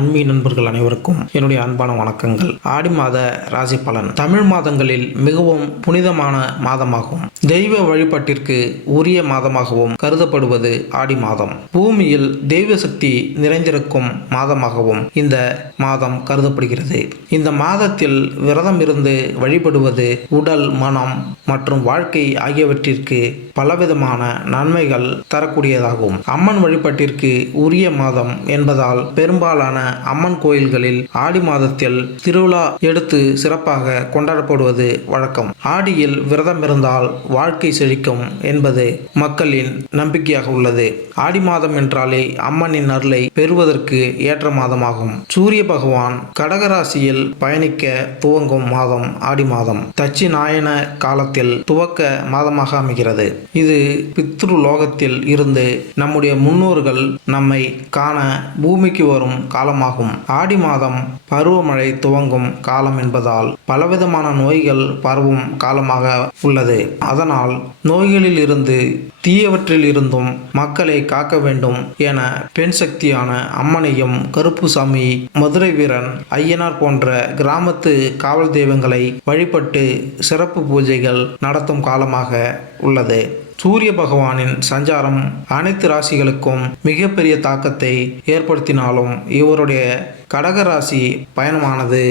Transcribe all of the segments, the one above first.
அன்பின் நண்பர்கள் அனைவருக்கும் என்னுடைய அன்பான வணக்கங்கள். ஆடி மாத ராசி பலன். தமிழ் மாதங்களில் மிகவும் புனிதமான மாதமாகும். தெய்வ வழிபாட்டிற்கு உரிய மாதமாகவும் கருதப்படுவது ஆடி மாதம். பூமியில் தெய்வ சக்தி நிறைந்திருக்கும் மாதமாகவும் இந்த மாதம் கருதப்படுகிறது. இந்த மாதத்தில் விரதம் இருந்து வழிபடுவது உடல் மனம் மற்றும் வாழ்க்கை ஆகியவற்றிற்கு பலவிதமான நன்மைகள் தரக்கூடியதாகும். அம்மன் வழிபாட்டிற்கு உரிய மாதம் என்பதால் பெரும்பாலான அம்மன் கோயில்களில் ஆடி மாதத்தில் திருவிழா எடுத்து சிறப்பாக கொண்டாடப்படுவது வழக்கம். ஆடியில் விரதம் இருந்தால் வாழ்க்கை செழிக்கும் என்பது மக்களின் நம்பிக்கையாக உள்ளது. ஆடி மாதம் என்றாலே அம்மனின் அருளை பெறுவதற்கு ஏற்ற மாதமாகும். சூரிய பகவான் கடகராசியில் பயணிக்க துவங்கும் மாதம் ஆடி மாதம். தச்சி நாயன காலத்தில் துவக்க மாதமாக அமைகிறது. இது பித்ரு லோகத்தில் இருந்து நம்முடைய முன்னோர்கள் நம்மை காண பூமிக்கு வரும் காலமாகும். ஆடி மாதம் பருவமழை துவங்கும் காலம் என்பதால் பலவிதமான நோய்கள் பரவும் காலமாக உள்ளது. அதனால் நோய்களில் இருந்து தீயவற்றில் இருந்தும் மக்களை காக்க வேண்டும் என பெண் சக்தியான அம்மனையும் கருப்புசாமி மதுரை வீரன் ஐயனார் போன்ற கிராமத்து காவல் தெய்வங்களை வழிபட்டு சிறப்பு பூஜைகள் நடத்தும் காலமாக உள்ளது. சூரிய பகவானின் சஞ்சாரம் அனைத்து ராசிகளுக்கும் மிகப்பெரிய தாக்கத்தை ஏற்படுத்தினாலும் இவருடைய கடக ராசி பயணமானது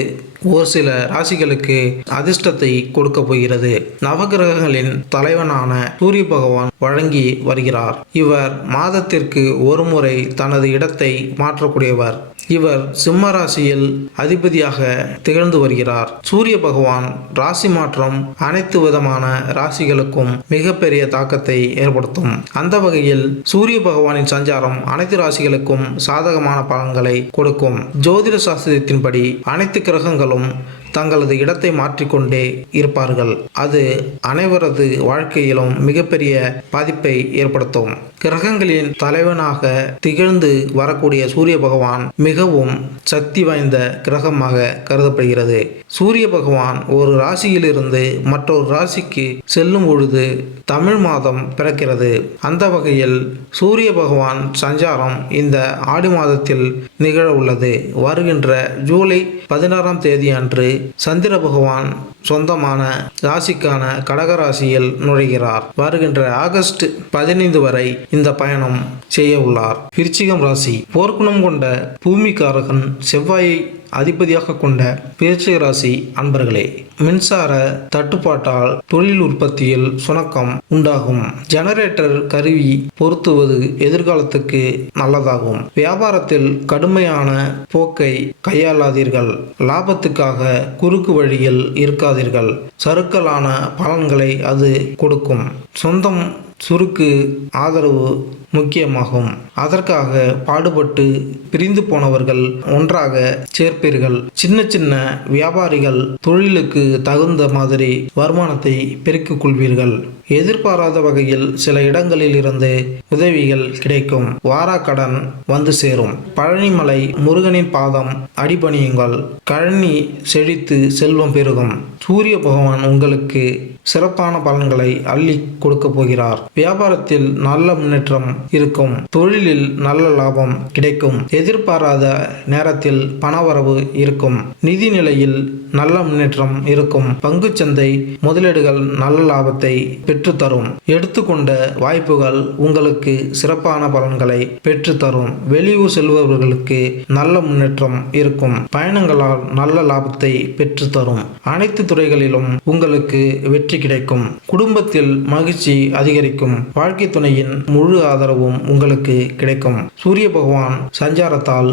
ஒரு சில ராசிகளுக்கு அதிர்ஷ்டத்தை கொடுக்க போகிறது. நவகிரகங்களின் தலைவனான சூரிய பகவான் வழங்கி வருகிறார். இவர் மாதத்திற்கு ஒரு முறை தனது இடத்தை மாற்றக்கூடியவர். இவர் சிம்ம ராசியில் அதிபதியாக திகழ்ந்து வருகிறார். சூரிய பகவான் ராசி மாற்றம் அனைத்து விதமான ராசிகளுக்கும் மிகப்பெரிய தாக்கத்தை ஏற்படுத்தும். அந்த வகையில் சூரிய பகவானின் சஞ்சாரம் அனைத்து ராசிகளுக்கும் சாதகமான பலன்களை கொடுக்கும். ஜோதிட சாஸ்திரத்தின்படி அனைத்து கிரகங்களும் தங்களது இடத்தை மாற்றிக்கொண்டே இருப்பார்கள். அது அனைவரது வாழ்க்கையிலும் மிகப்பெரிய பாதிப்பை ஏற்படுத்தும். கிரகங்களின் தலைவனாக திகழ்ந்து வரக்கூடிய சூரிய பகவான் மிகவும் சக்தி வாய்ந்த கிரகமாக கருதப்படுகிறது. சூரிய பகவான் ஒரு ராசியிலிருந்து மற்றொரு ராசிக்கு செல்லும் பொழுது தமிழ் மாதம் பிறக்கிறது. அந்த வகையில் சூரிய பகவான் சஞ்சாரம் இந்த ஆடி மாதத்தில் நிகழ உள்ளது. வருகின்ற ஜூலை பதினாறாம் தேதி அன்று சந்திர பகவான் சொந்தமான ராசிக்கான கடகராசியில் நுழைகிறார். வருகின்ற ஆகஸ்ட் பதினைந்து வரை இந்த பயணம் செய்ய உள்ளார். விருச்சிகம் ராசி போர்க்குணம் கொண்ட பூமிக்காரகன் செவ்வாயை அதிபதியாக கொண்ட பேச்சை ராசி அன்பர்களே மின்சார தட்டுப்பாட்டால் தொழில் உற்பத்தியில் சுணக்கம் உண்டாகும். ஜெனரேட்டர் கருவி பொருத்துவது எதிர்காலத்துக்கு நல்லதாகும். வியாபாரத்தில் கடுமையான போக்கை கையாளாதீர்கள். லாபத்துக்காக குறுக்கு வழியில் இருக்காதீர்கள். சறுக்கலான பலன்களை அது கொடுக்கும். சொந்தம் சுருக்கு ஆதரவு முக்கியமாகும். அதற்காக பாடுபட்டு பிரிந்து போனவர்கள் ஒன்றாக சேர்ப்பீர்கள். சின்ன சின்ன வியாபாரிகள் தொழிலுக்கு தகுந்த மாதிரி வருமானத்தை பெருக்கிக் கொள்வீர்கள். எதிர்பாராத வகையில் சில இடங்களில் இருந்து உதவிகள் கிடைக்கும். வாராக்கடன் வந்து சேரும். பழனிமலை முருகனின் பாதம் அடிபணியுங்கள். கழனி செழித்து செல்வம் பெருகும். சூரிய பகவான் உங்களுக்கு சிறப்பான பலன்களை அள்ளி கொடுக்க போகிறார். வியாபாரத்தில் நல்ல முன்னேற்றம் இருக்கும். தொழிலில் நல்ல லாபம் கிடைக்கும். எதிர்பாராத நேரத்தில் பணவரவு இருக்கும். நிதி நிலையில் நல்ல முன்னேற்றம் இருக்கும். பங்குச்சந்தை முதலீடுகள் நல்ல லாபத்தை பெற்றுத்தரும். எடுத்துக்கொண்ட வாய்ப்புகள் உங்களுக்கு சிறப்பான பலன்களை பெற்றுத்தரும். வெளியூர் செல்பவர்களுக்கு நல்ல முன்னேற்றம் இருக்கும். பயணங்களால் நல்ல லாபத்தை பெற்றுத்தரும். அனைத்து துறைகளிலும் உங்களுக்கு வெற்றி கிடைக்கும். குடும்பத்தில் மகிழ்ச்சி அதிகரிக்கும். வாழ்க்கை துணையின் முழு ஆதரவும் உங்களுக்கு கிடைக்கும். சூரிய பகவான் சஞ்சாரத்தால்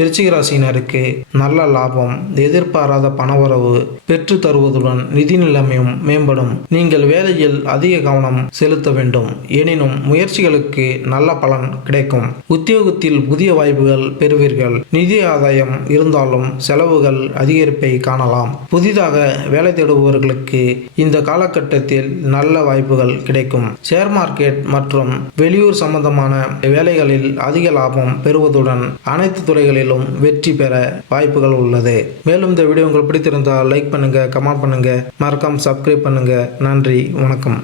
விருச்சிக ராசியினருக்கு நல்ல லாபம் எதிர்பாராத பணவரவு பெற்று தருவதுடன் நிதி நிலைமையும் மேம்படும். நீங்கள் வேலையில் அதிக கவனம் செலுத்த வேண்டும். எனினும் முயற்சிகளுக்கு நல்ல பலன் கிடைக்கும். உத்தியோகத்தில் புதிய வாய்ப்புகள் பெறுவீர்கள். நிதி ஆதாயம் இருந்தாலும் செலவுகள் அதிகரிப்பை காணலாம். புதிதாக வேலை தேடுபவர்களுக்கு இந்த காலகட்டத்தில் நல்ல வாய்ப்புகள் கிடைக்கும். ஷேர் மார்க்கெட் மற்றும் வெளியூர் சம்பந்தமான வேலைகளில் அதிக லாபம் பெறுவதுடன் அனைத்து துறைகளிலும் வெற்றி பெற வாய்ப்புகள் உள்ளது. மேலும் இந்த வீடியோ உங்களுக்கு பிடித்திருந்தால் லைக் பண்ணுங்க கமெண்ட் பண்ணுங்க. மறக்காமல் சப்ஸ்கிரைப் பண்ணுங்க. நன்றி வணக்கம்.